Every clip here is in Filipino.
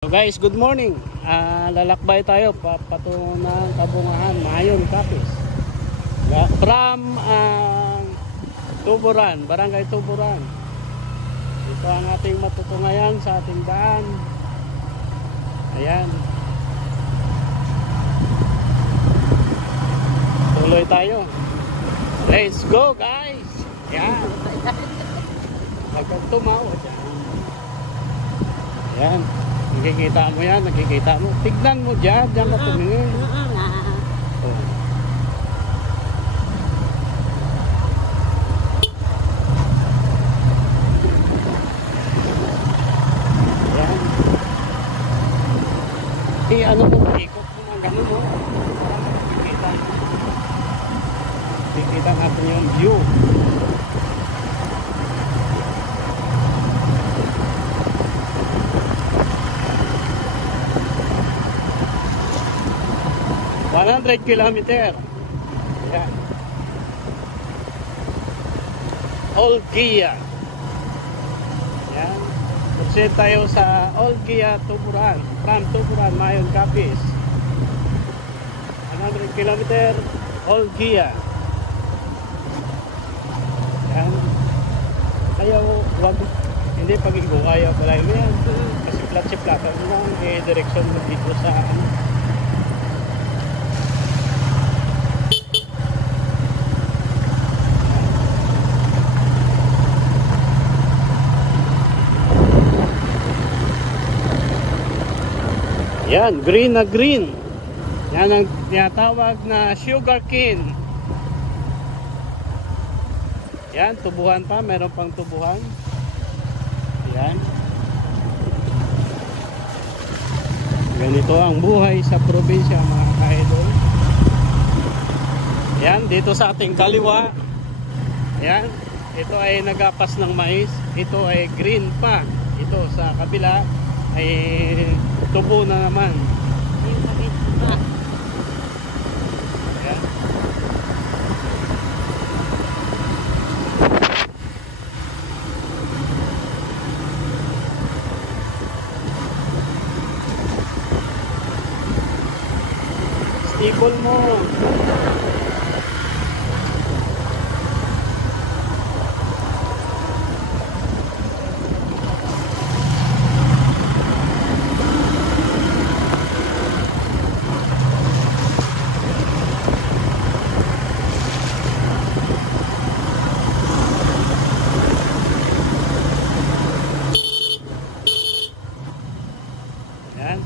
So guys, good morning. Lalakbay tayo patungo ng Kabungahan, Mayon, Capiz. From Tuburan, Barangay Tuburan. Ito ang ating matutungayan sa ating daan. Ayan. Tuloy tayo. Let's go guys. Ayan. Nagtumaw. Ayan. Nakikita mo yan, nakikita mo. Tignan mo dyan, dyan ka tumingin. Oh. Ayan. Ano mo, ikot mo ng gano'n mo. Nakikita. Nakikita natin yung view. Kilometer. Ayan. Old Gia. Ayan. Proceed tayo sa Old Gia, Tuburan. From Tuburan, Mayon, Capiz. 100 kilometer, Old Gia. Ayan. Ayaw, wag, hindi pag-igo, ayaw pala yun yan. Kasi plat-si-plata mo lang, direksyon mo dito sa yan, green na green. Yan ang tinatawag na sugar cane. Yan, tubuhan pa. Meron pang tubuhan. Yan. Ganito ang buhay sa probinsya, mga ka-idol. Yan, dito sa ating kaliwa. Yan, ito ay nagapas ng mais. Ito ay green pa. Ito sa kabila ay tubo na naman. Ayan. Stipple mo.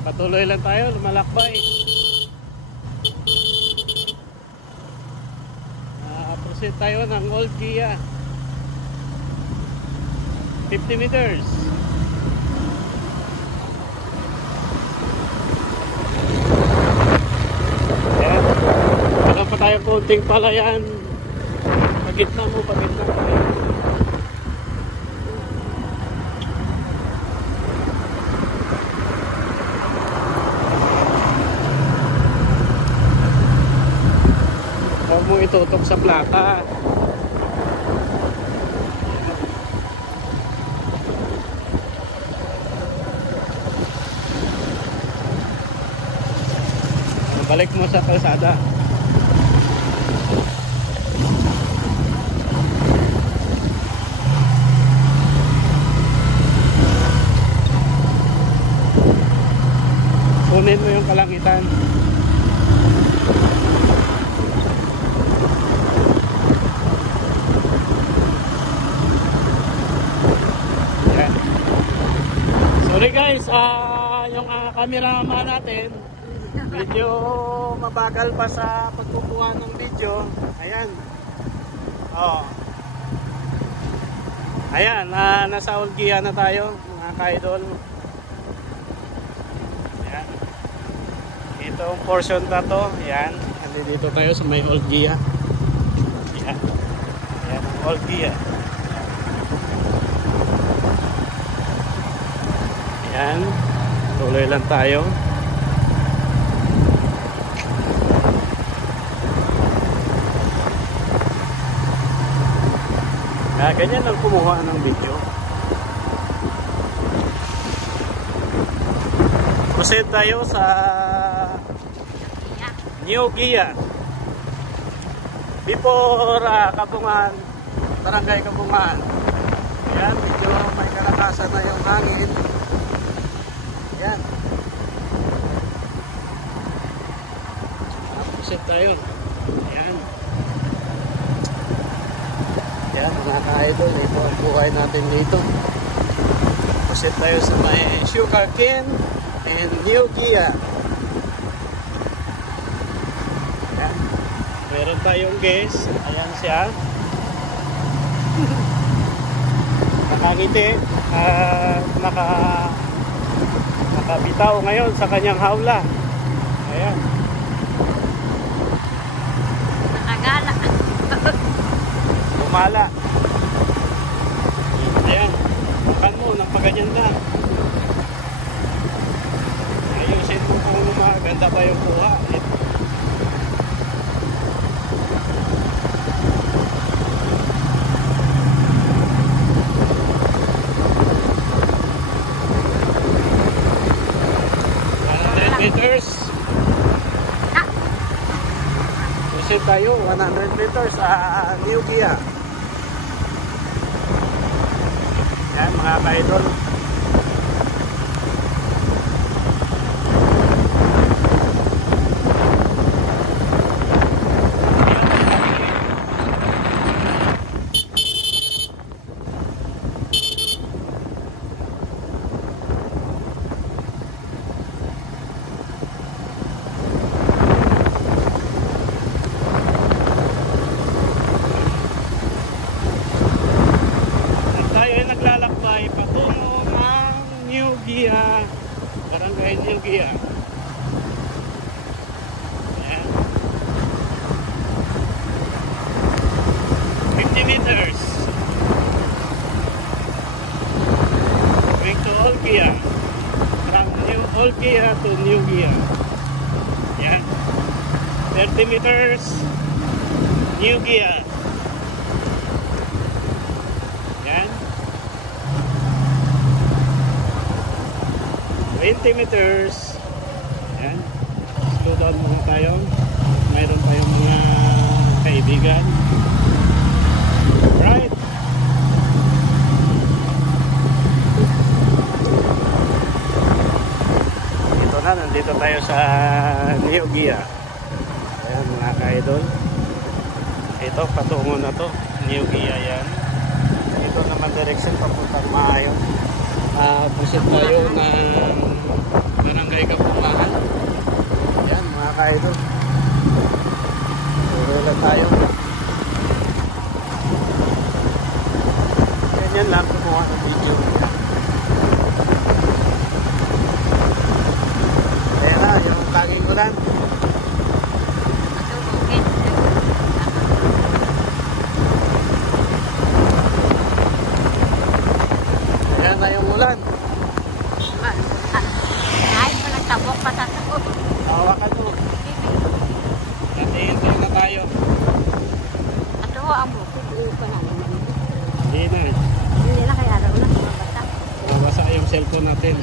Patuloy lang tayo, lumalakbay. Proceed tayo ng Old Gia. 50 meters. Ayan. Meron pa tayo konting palayan. Pagitna mo, pagitna mo. Mo itutok sa plata. Balik mo sa kalsada. Kunin mo yung kalangitan. Sorry guys, yung cameraman natin medyo mabagal pa sa pagkukuha ng video. Ayan. Oh. Ayan, nasa Old Gia na tayo, mga ka-idol. Ayan. Itong portion na to, ayan. Dito tayo sa may Old Gia. Ayan. Ayan, Old Gia. Ayan, tuloy lang tayo. Ganyan lang kumuha ng video. Proceed tayo sa New Gia. Before Kabungan, Barangay Kabungan. Ayan, medyo may kalakasan na yung hangin. Ayan. Proceed tayo. Ayan. Ayan, mga ka-idol, ito ang buhay natin dito. Proceed tayo sa may sugarcane and New Gia. Ayan. Meron tayong guest. Ayan siya. Nakangiti. Nakabitaw ngayon sa kanyang hawla. Ayan. Nakagala. Bumala. Ayan. Makan mo, nagpaganyan na. Ayusin mo kung maganda pa yung kuha. 100 meters. Proceed tayo, 100 meters sa New Gia. Yan mga ka-idol. Naglalakbay patungo ng New Gia, Barangay New Gia. Ayan. 50 meters. Going to Olgia. From Olgia to New Gia. Ayan. 30 meters. New Gia. Ayan. 20 meters. Ayan. Slow down muna tayo. Mayroon tayong mga kaibigan. Right. Ito na, nandito tayo sa New Gia. Ayan mga ka-idol. Ito, patungo na to. New Gia yan. Ito naman direction papuntang Maayon. Proceed tayo ng Barangay Kabungan. Ayan mga ka-idol. Puro lang tayo. Ganyan lang kumuha ng video. Ayan na, yung tanging ulan. Ayan na yung ulan. Kahit mo nagtabok pa sa tabok. Hawakan mo. Natiin na tayo. Ato ang bukid. Iyo pa namin. Hindi na. Hindi na kaya araw na. Mabasa. Mabasa yung cellphone natin.